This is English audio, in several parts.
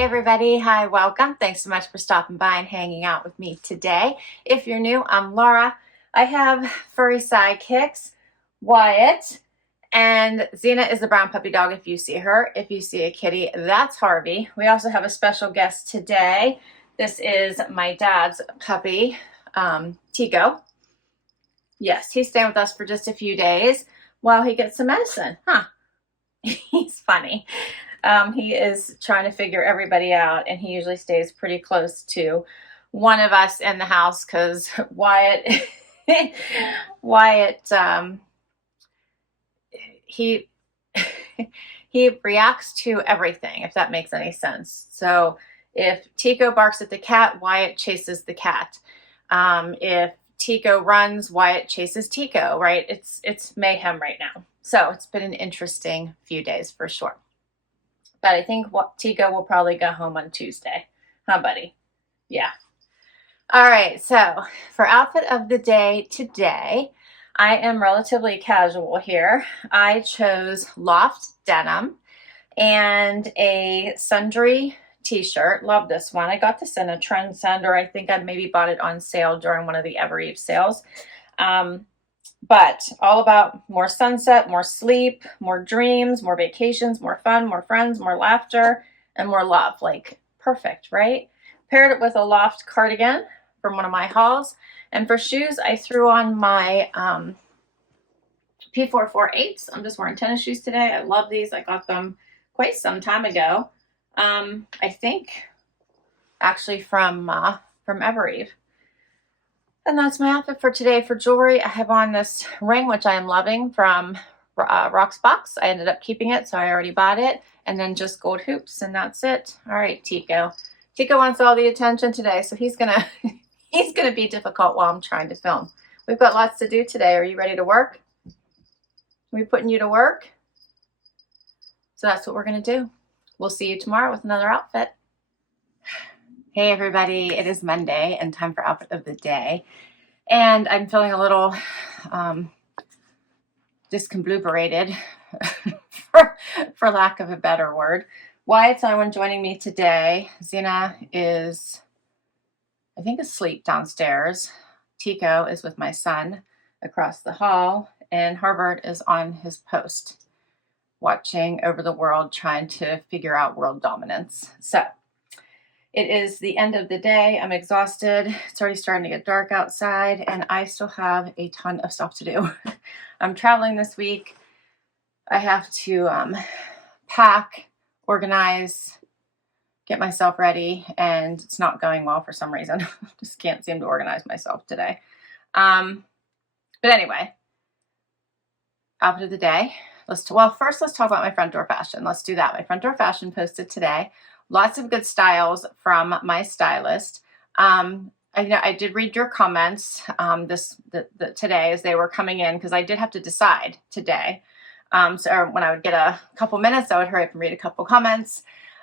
Hey everybody, hi, welcome. Thanks so much for stopping by and hanging out with me today. If you're new, I'm Laura. I have furry sidekicks, Wyatt, and Xena is the brown puppy dog if you see her. If you see a kitty, that's Harvey. We also have a special guest today. This is my dad's puppy, Tico. Yes, he's staying with us for just a few days while he gets some medicine. He's funny. He is trying to figure everybody out, and he usually stays pretty close to one of us in the house because Wyatt, he he reacts to everything, if that makes any sense. So if Tico barks at the cat, Wyatt chases the cat. If Tico runs, Wyatt chases Tico, right? It's mayhem right now. So it's been an interesting few days for sure. But I think Tico will probably go home on Tuesday. Huh, buddy? Yeah. All right, so for outfit of the day today, I am relatively casual here. I chose loft denim and a sundry t-shirt. Love this one. I got this in a Trendsend, or I think I maybe bought it on sale during one of the Evereve sales. But all about more sunset, more sleep, more dreams, more vacations, more fun, more friends, more laughter, and more love. Like, perfect, right? Paired it with a loft cardigan from one of my hauls. And for shoes, I threw on my P448s. I'm just wearing tennis shoes today. I love these. I got them quite some time ago. I think actually from Evereve. And that's my outfit for today. For jewelry, I have on this ring, which I am loving, from Rocksbox. I ended up keeping it, so I already bought it. And then just gold hoops, and that's it. All right, Tico. Tico wants all the attention today, so he's gonna be difficult while I'm trying to film. We've got lots to do today. Are you ready to work? Are we putting you to work? So that's what we're gonna do. We'll see you tomorrow with another outfit. Hey everybody, it is Monday and time for outfit of the day. And I'm feeling a little discombobulated, for lack of a better word. Wyatt's the only one joining me today. Xena is, I think, asleep downstairs. Tico is with my son across the hall, and Harvard is on his post, watching over the world, trying to figure out world dominance. So it is the end of the day. I'm exhausted. It's already starting to get dark outside, and I still have a ton of stuff to do. I'm traveling this week. I have to pack, organize, get myself ready, and it's not going well for some reason. Just can't seem to organize myself today. But anyway, outfit of the day. First let's talk about my front door fashion. Let's do that. My front door fashion posted today. Lots of good styles from my stylist. I did read your comments today as they were coming in, because I did have to decide today. So when I would get a couple minutes, I would hurry up and read a couple comments.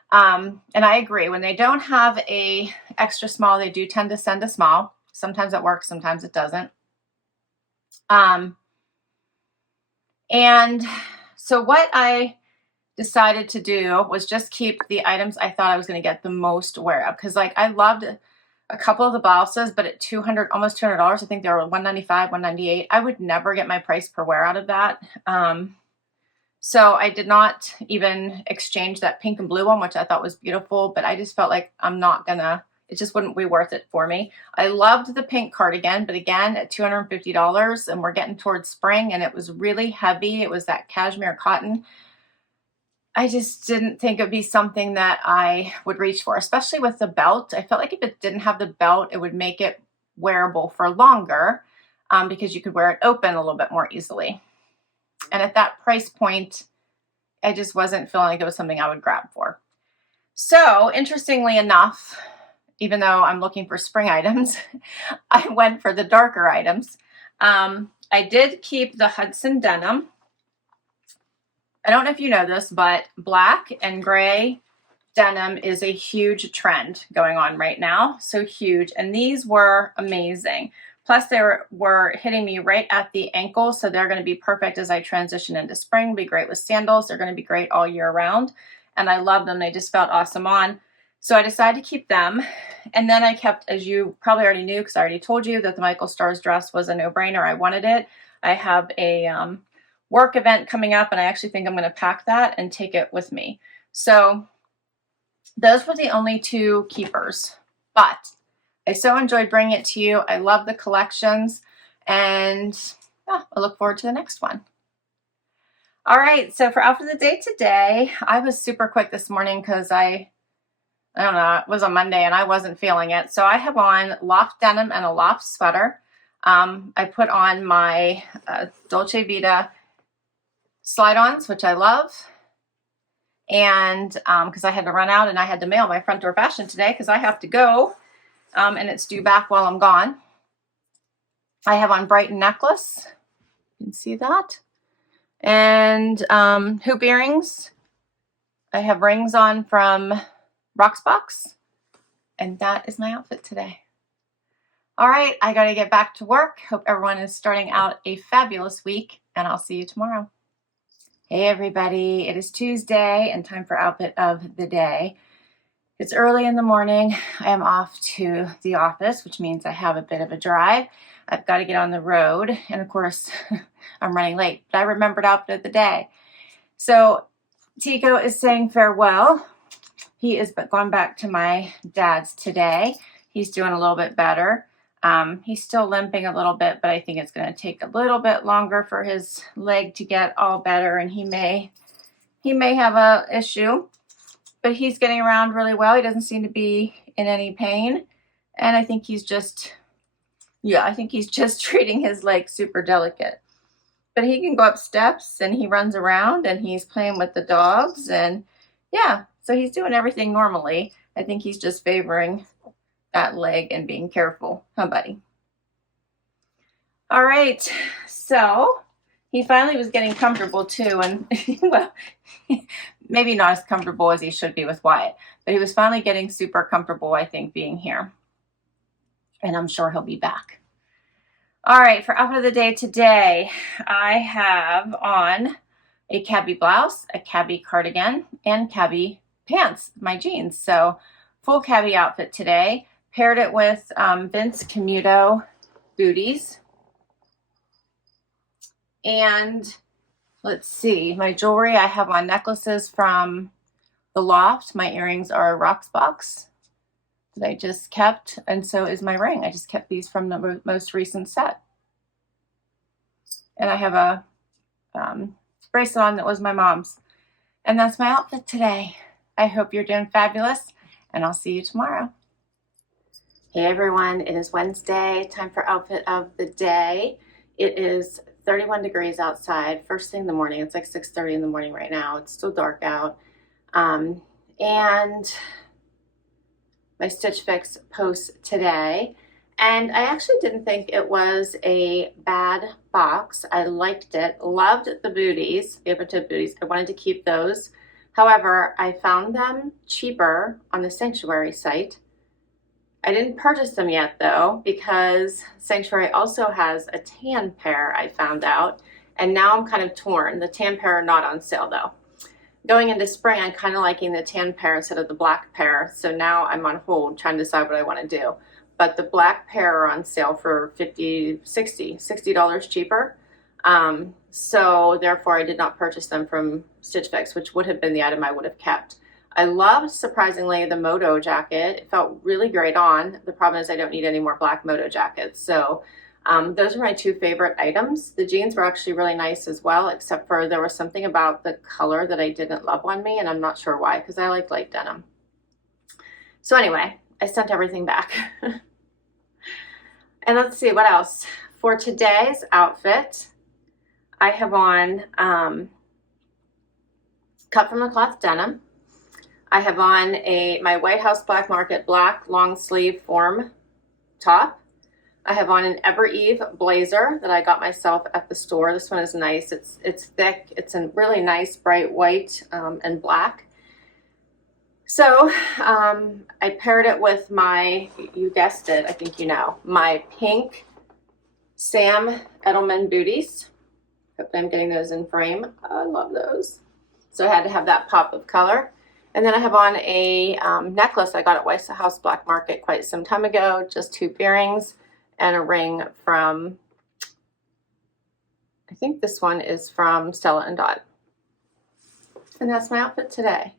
And I agree. When they don't have a extra small, they do tend to send a small. Sometimes it works, sometimes it doesn't. And so what I decided to do was just keep the items I thought I was going to get the most wear of, because like I loved a couple of the blouses, but at almost $200, I think they were $195, $198. I would never get my price per wear out of that. So I did not even exchange that pink and blue one, which I thought was beautiful, but I just felt like it just wouldn't be worth it for me. I loved the pink cardigan, but again, at $250, and we're getting towards spring, and it was really heavy. It was that cashmere cotton. I just didn't think it would be something that I would reach for, especially with the belt. I felt like if it didn't have the belt, it would make it wearable for longer, because you could wear it open a little bit more easily. And at that price point, I just wasn't feeling like it was something I would grab for. So interestingly enough, even though I'm looking for spring items, I went for the darker items. I did keep the Hudson denim. I don't know if you know this, but black and gray denim is a huge trend going on right now. So huge. And these were amazing. Plus they were hitting me right at the ankle. So they're going to be perfect as I transition into spring. Be great with sandals. They're going to be great all year round. And I love them. They just felt awesome on. So I decided to keep them. And then I kept, as you probably already knew, because I already told you that the Michael Stars dress was a no-brainer. I wanted it. I have a work event coming up, and I actually think I'm going to pack that and take it with me. So those were the only two keepers. But I so enjoyed bringing it to you. I love the collections, and yeah, I look forward to the next one. All right, so for outfit of the day today, I was super quick this morning because I don't know, it was a Monday and I wasn't feeling it. So I have on loft denim and a loft sweater. I put on my Dolce Vita slide-ons, which I love. And because I had to run out and I had to mail my front door fashion today because I have to go and it's due back while I'm gone. I have on Brighton necklace. You can see that. And hoop earrings. I have rings on from Rocksbox. And that is my outfit today. All right, I got to get back to work. Hope everyone is starting out a fabulous week, and I'll see you tomorrow. Hey everybody, it is Tuesday and time for outfit of the day. It's early in the morning. I am off to the office, which means I have a bit of a drive. I've got to get on the road, and of course, I'm running late, but I remembered outfit of the day. So Tico is saying farewell. He is gone back to my dad's today. He's doing a little bit better. He's still limping a little bit, but I think it's going to take a little bit longer for his leg to get all better, and he may have a issue, but he's getting around really well. He doesn't seem to be in any pain, and I think he's just, treating his leg super delicate. But he can go up steps, and he runs around, and he's playing with the dogs, and yeah, so he's doing everything normally. I think he's just favoring that leg and being careful, huh, buddy? All right, so he finally was getting comfortable too, and well, maybe not as comfortable as he should be with Wyatt, but he was finally getting super comfortable, I think, being here, and I'm sure he'll be back. All right, for outfit of the day today, I have on a Cabi blouse, a Cabi cardigan, and Cabi pants, my jeans. So full Cabi outfit today. Paired it with Vince Camuto booties. And let's see, my jewelry, I have on necklaces from the Loft. My earrings are a Rocksbox that I just kept, and so is my ring. I just kept these from the most recent set. And I have a bracelet on that was my mom's. And that's my outfit today. I hope you're doing fabulous, and I'll see you tomorrow. Hey everyone, it is Wednesday, time for outfit of the day. It is 31 degrees outside, first thing in the morning. It's like 6:30 in the morning right now. It's still dark out. And my Stitch Fix post today. And I actually didn't think it was a bad box. I liked it, loved the booties, favorite tip booties. I wanted to keep those. However, I found them cheaper on the Sanctuary site. I didn't purchase them yet though, because Sanctuary also has a tan pair, I found out, and now I'm kind of torn. The tan pair are not on sale though. Going into spring, I'm kind of liking the tan pair instead of the black pair, so now I'm on hold trying to decide what I want to do. But the black pair are on sale for $60 cheaper. So therefore I did not purchase them from Stitch Fix, which would have been the item I would have kept. I loved, surprisingly, the moto jacket. It felt really great on. The problem is I don't need any more black moto jackets. So those are my two favorite items. The jeans were actually really nice as well, except for there was something about the color that I didn't love on me, and I'm not sure why, because I like light denim. So anyway, I sent everything back. And let's see, what else? For today's outfit, I have on cut from the cloth denim. I have on my White House Black Market black long sleeve form top. I have on an Evereve blazer that I got myself at the store. This one is nice. It's thick. It's a really nice bright white and black. So I paired it with my, you guessed it, I think you know, my pink Sam Edelman booties. Hope I'm getting those in frame. I love those. So I had to have that pop of color. And then I have on a necklace I got at White House Black Market quite some time ago. Just 2 earrings and a ring from, I think this one is from Stella & Dot. And that's my outfit today.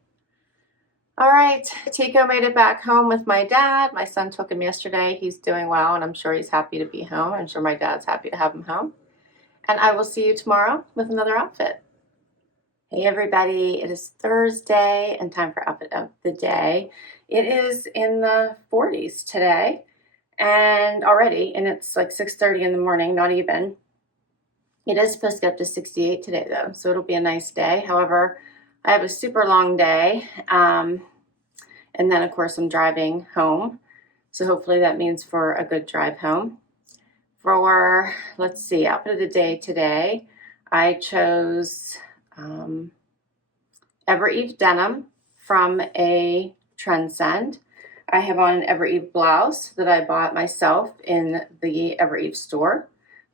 All right, Tico made it back home with my dad. My son took him yesterday. He's doing well, and I'm sure he's happy to be home. I'm sure my dad's happy to have him home. And I will see you tomorrow with another outfit. Hey everybody, it is Thursday and time for outfit of the day. It is in the 40s today and it's like 6:30 in the morning, not even. It is supposed to get up to 68 today though, so it'll be a nice day. However, I have a super long day and then of course I'm driving home. So hopefully that means for a good drive home. For, let's see, outfit of the day today, I chose Evereve denim from a Trendsend. I have on an Evereve blouse that I bought myself in the Evereve store.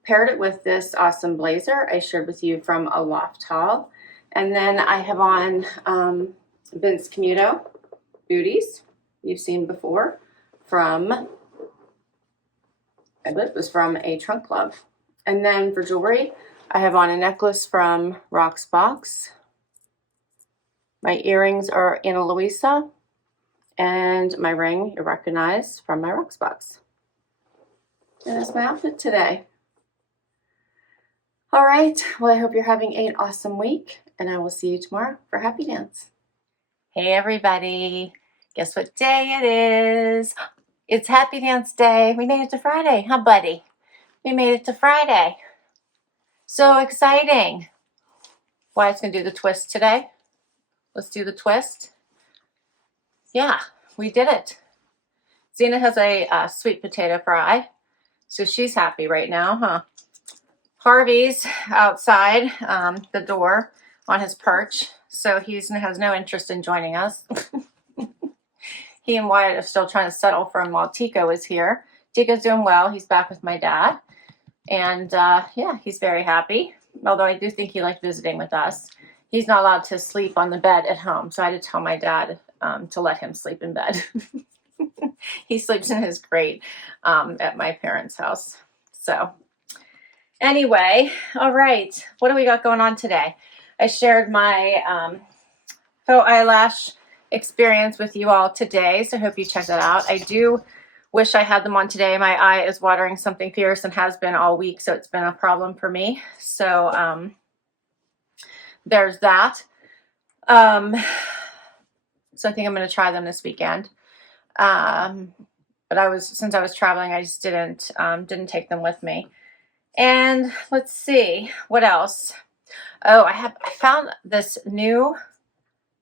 Paired it with this awesome blazer I shared with you from a loft haul. And then I have on Vince Camuto booties you've seen before from, I believe it was from a trunk club. And then for jewelry, I have on a necklace from Rocksbox. My earrings are Ana Luisa, and my ring you recognize from my Rocksbox. And that's my outfit today. All right, well, I hope you're having an awesome week, and I will see you tomorrow for Happy Dance. Hey everybody, guess what day it is? It's Happy Dance Day. We made it to Friday, huh buddy? We made it to Friday. So exciting. Wyatt's gonna do the twist today. Let's do the twist. Yeah, we did it. Zena has a sweet potato fry, so she's happy right now, huh? Harvey's outside the door on his perch, so he has no interest in joining us. He and Wyatt are still trying to settle for him while Tico is here. Tico's doing well. He's back with my dad. And yeah, he's very happy. Although I do think he liked visiting with us. He's not allowed to sleep on the bed at home, so I had to tell my dad to let him sleep in bed. He sleeps in his crate at my parents' house. So anyway, all right, what do we got going on today? I shared my faux eyelash experience with you all today, so I hope you check that out. I do wish I had them on today. My eye is watering something fierce and has been all week, so it's been a problem for me. So there's that. So I think I'm going to try them this weekend. But since I was traveling, I just didn't take them with me. And let's see what else. Oh, I found this new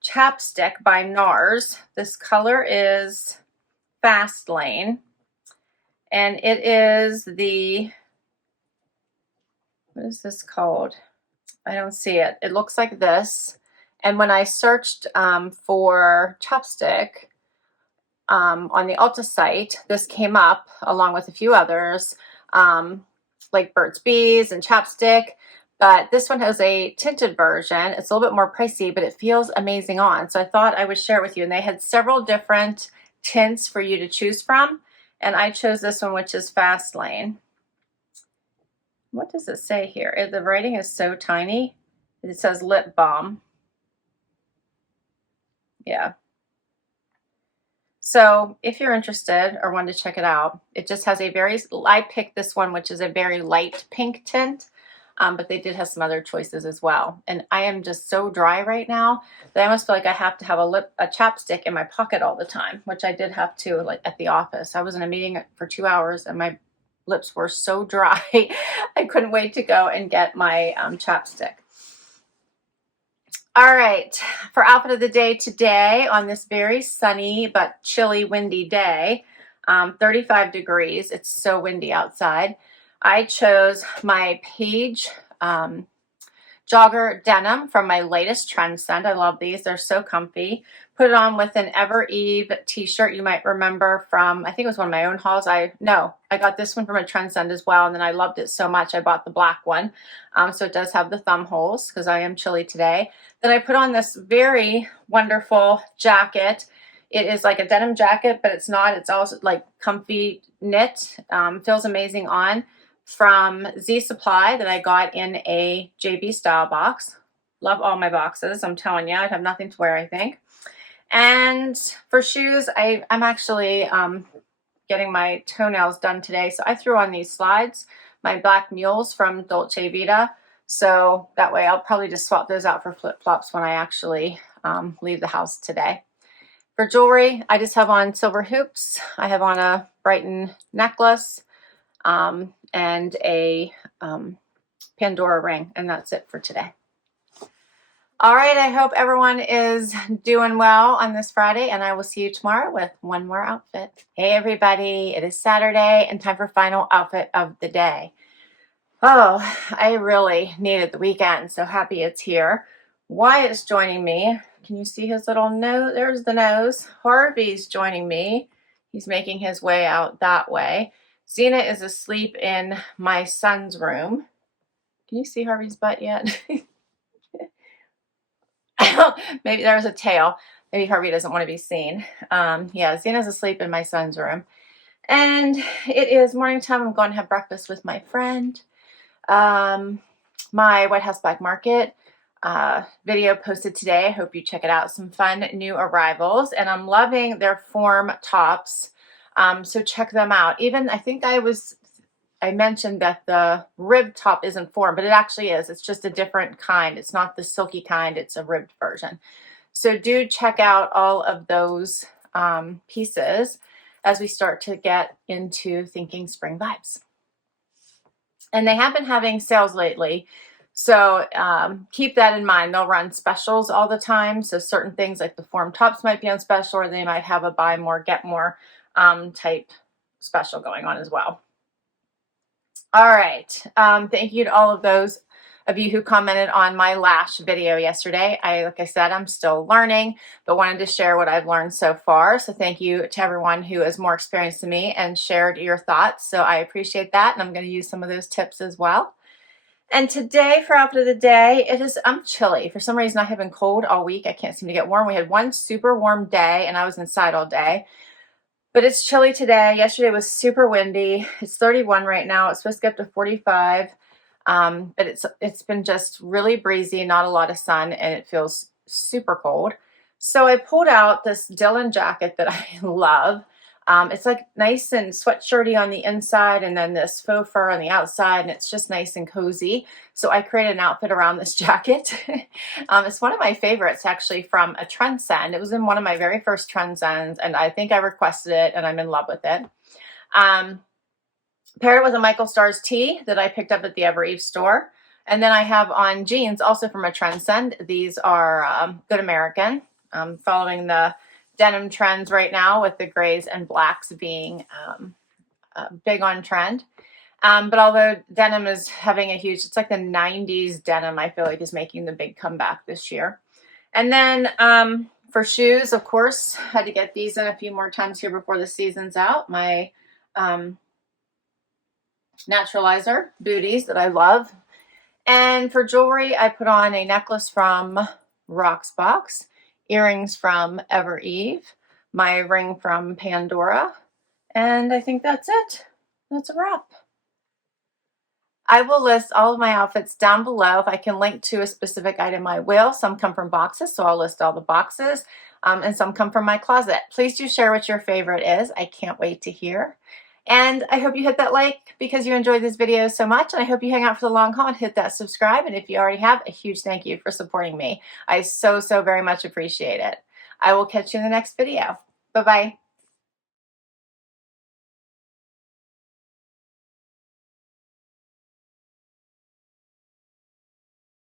chapstick by NARS. This color is Fast Lane, and it is the, what is this called? I don't see it. It looks like this. And when I searched for chapstick on the Ulta site, this came up along with a few others, like Burt's Bees and chapstick. But this one has a tinted version. It's a little bit more pricey, but it feels amazing on. So I thought I would share it with you. And they had several different tints for you to choose from. And I chose this one, which is Fast Lane. What does it say here? The writing is so tiny. It says lip balm. Yeah. So if you're interested or want to check it out, it just has I picked this one, which is a very light pink tint. But they did have some other choices as well. And I am just so dry right now that I almost feel like I have to have a chapstick in my pocket all the time, which I did have to, like at the office. I was in a meeting for 2 hours and my lips were so dry. I couldn't wait to go and get my chapstick. All right, for outfit of the day today on this very sunny but chilly, windy day, 35 degrees. It's so windy outside. I chose my Paige jogger denim from my latest Trendsend. I love these. They're so comfy. Put Put it on with an Evereve t-shirt you might remember from, I think it was one of my own hauls. I got this one from a Trendsend as well, and then I loved it so much I bought the black one. So it does have the thumb holes because I am chilly today. Then I put on this very wonderful jacket. It is like a denim jacket, but it's not. It's also like comfy knit. Feels amazing on, from Z Supply, that I got in a JB style box. Love all my boxes. I'm telling you, I'd have nothing to wear, I think. And for shoes, I'm actually getting my toenails done today. So I threw on these slides, my black mules from Dolce Vita. So that way I'll probably just swap those out for flip-flops when I actually leave the house today. For jewelry, I just have on silver hoops. I have on a Brighton necklace and a Pandora ring, and that's it for today. All right, I hope everyone is doing well on this Friday, and I will see you tomorrow with one more outfit. Hey everybody, it is Saturday and time for final outfit of the day. Oh, I really needed the weekend, so happy it's here. Wyatt's joining me. Can you see his little nose? There's the nose. Harvey's joining me. He's making his way out that way. Zena is asleep in my son's room. Can you see Harvey's butt yet? Maybe there's a tail. Maybe Harvey doesn't want to be seen. Yeah, Zena's asleep in my son's room. And it is morning time. I'm going to have breakfast with my friend. My White House Black Market video posted today. I hope you check it out. Some fun new arrivals. And I'm loving their form tops. So check them out. Even, I think I mentioned that the rib top isn't form, but it actually is. It's just a different kind. It's not the silky kind. It's a ribbed version. So do check out all of those pieces as we start to get into thinking spring vibes. And they have been having sales lately. So keep that in mind. They'll run specials all the time. So certain things like the form tops might be on special, or they might have a buy more, get more type special going on as well. All right. Thank you to all of those of you who commented on my lash video yesterday. Like I said, I'm still learning, but wanted to share what I've learned so far. So thank you to everyone who is more experienced than me and shared your thoughts. So I appreciate that. And I'm going to use some of those tips as well. And today for outfit of the day, I'm chilly. For some reason, I have been cold all week. I can't seem to get warm. We had one super warm day and I was inside all day. But it's chilly today. Yesterday was super windy. It's 31 right now. It's supposed to get up to 45. But it's been just really breezy, not a lot of sun, and it feels super cold. So I pulled out this Dylan jacket that I love. It's like nice and sweatshirty on the inside and then this faux fur on the outside, and it's just nice and cozy. So I created an outfit around this jacket. It's one of my favorites actually from a Trendsend. It was in one of my very first Trendsends, and I think I requested it and I'm in love with it. Paired it with a Michael Stars tee that I picked up at the Evereve store. And then I have on jeans also from a Trendsend. These are Good American. Following the denim trends right now with the grays and blacks being big on trend. But although denim is having it's like the 90s denim, I feel like, is making the big comeback this year. And then for shoes, of course, had to get these in a few more times here before the season's out. My Naturalizer booties that I love. And for jewelry, I put on a necklace from Rocksbox, earrings from Evereve, my ring from Pandora, and I think that's it. That's a wrap. I will list all of my outfits down below. If I can link to a specific item, I will. Some come from boxes, so I'll list all the boxes, and some come from my closet. Please do share what your favorite is. I can't wait to hear. And I hope you hit that like because you enjoyed this video so much. And I hope you hang out for the long haul and hit that subscribe. And if you already have, a huge thank you for supporting me. I so very much appreciate it. I will catch you in the next video. Bye-bye.